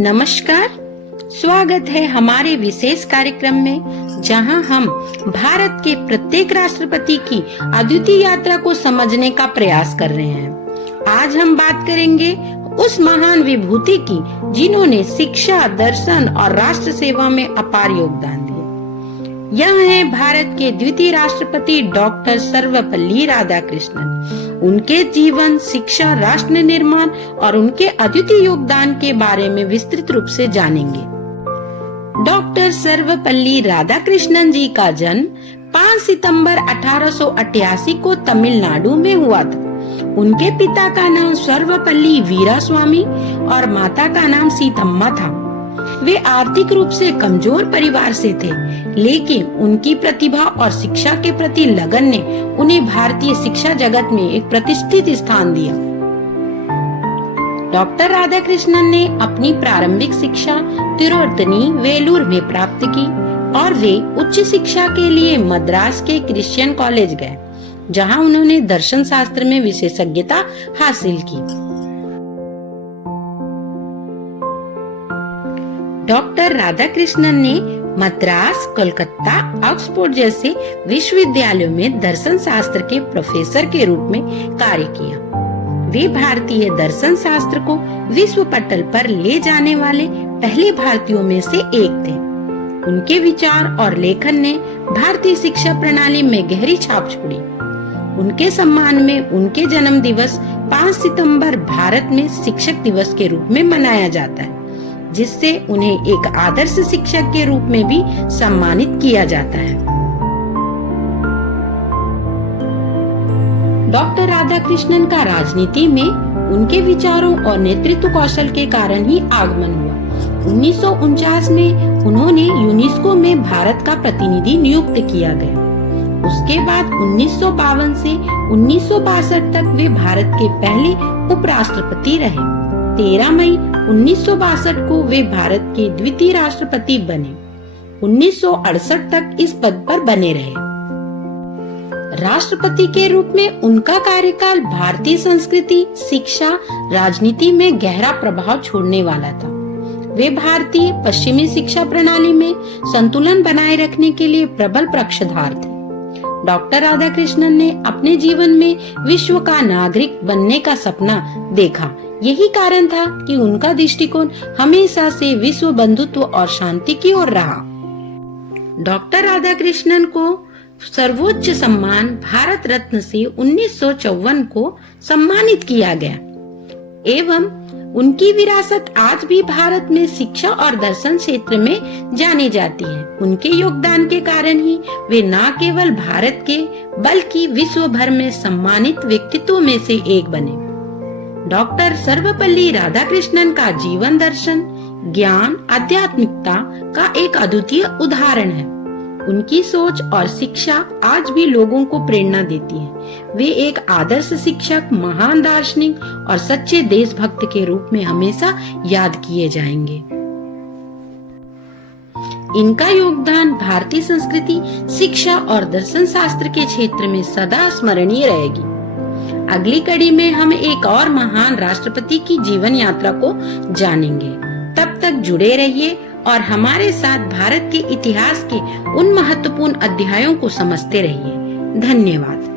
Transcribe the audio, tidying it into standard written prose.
नमस्कार, स्वागत है हमारे विशेष कार्यक्रम में जहां हम भारत के प्रत्येक राष्ट्रपति की अद्वितीय यात्रा को समझने का प्रयास कर रहे हैं। आज हम बात करेंगे उस महान विभूति की जिन्होंने शिक्षा, दर्शन और राष्ट्र सेवा में अपार योगदान दिया। यह है भारत के द्वितीय राष्ट्रपति डॉक्टर सर्वपल्ली राधाकृष्णन। उनके जीवन, शिक्षा, राष्ट्र निर्माण और उनके अद्वितीय योगदान के बारे में विस्तृत रूप से जानेंगे। डॉक्टर सर्वपल्ली राधाकृष्णन जी का जन्म 5 सितंबर 1888 को तमिलनाडु में हुआ था। उनके पिता का नाम सर्वपल्ली वीरास्वामी और माता का नाम सीतम्मा था। वे आर्थिक रूप से कमजोर परिवार से थे, लेकिन उनकी प्रतिभा और शिक्षा के प्रति लगन ने उन्हें भारतीय शिक्षा जगत में एक प्रतिष्ठित स्थान दिया। डॉक्टर राधाकृष्णन ने अपनी प्रारंभिक शिक्षा तिरुपति वेलूर में प्राप्त की और वे उच्च शिक्षा के लिए मद्रास के क्रिश्चियन कॉलेज गए, जहां उन्होंने दर्शन शास्त्र में विशेषज्ञता हासिल की। डॉक्टर राधाकृष्णन ने मद्रास, कोलकाता, ऑक्सफोर्ड जैसे विश्वविद्यालयों में दर्शन शास्त्र के प्रोफेसर के रूप में कार्य किया। वे भारतीय दर्शन शास्त्र को विश्व पटल पर ले जाने वाले पहले भारतीयों में से एक थे। उनके विचार और लेखन ने भारतीय शिक्षा प्रणाली में गहरी छाप छोड़ी। उनके सम्मान में उनके जन्म दिवस 5 सितंबर भारत में शिक्षक दिवस के रूप में मनाया जाता है, जिससे उन्हें एक आदर्श शिक्षक के रूप में भी सम्मानित किया जाता है। डॉक्टर राधाकृष्णन का राजनीति में उनके विचारों और नेतृत्व कौशल के कारण ही आगमन हुआ। 1949 में उन्होंने यूनेस्को में भारत का प्रतिनिधि नियुक्त किया गया। उसके बाद 1952 से 1962 तक वे भारत के पहले उपराष्ट्रपति रहे। 13 मई 1962 को वे भारत के द्वितीय राष्ट्रपति बने। 1968 तक इस पद पर बने रहे। राष्ट्रपति के रूप में उनका कार्यकाल भारतीय संस्कृति, शिक्षा, राजनीति में गहरा प्रभाव छोड़ने वाला था। वे भारतीय पश्चिमी शिक्षा प्रणाली में संतुलन बनाए रखने के लिए प्रबल पक्षधर थे। डॉक्टर राधाकृष्णन ने अपने जीवन में विश्व का नागरिक बनने का सपना देखा। यही कारण था कि उनका दृष्टिकोण हमेशा से विश्व बंधुत्व और शांति की ओर रहा। डॉक्टर राधाकृष्णन को सर्वोच्च सम्मान भारत रत्न से 1954 को सम्मानित किया गया एवं उनकी विरासत आज भी भारत में शिक्षा और दर्शन क्षेत्र में जानी जाती है। उनके योगदान के कारण ही वे न केवल भारत के बल्कि विश्व भर में सम्मानित व्यक्तित्वों में से एक बने। डॉक्टर सर्वपल्ली राधाकृष्णन का जीवन दर्शन, ज्ञान, आध्यात्मिकता का एक अद्वितीय उदाहरण है। उनकी सोच और शिक्षा आज भी लोगों को प्रेरणा देती है। वे एक आदर्श शिक्षक, महान दार्शनिक और सच्चे देशभक्त के रूप में हमेशा याद किए जाएंगे। इनका योगदान भारतीय संस्कृति, शिक्षा और दर्शन शास्त्र के क्षेत्र में सदा स्मरणीय रहेगी। अगली कड़ी में हम एक और महान राष्ट्रपति की जीवन यात्रा को जानेंगे। तब तक जुड़े रहिए और हमारे साथ भारत के इतिहास के उन महत्वपूर्ण अध्यायों को समझते रहिए। धन्यवाद।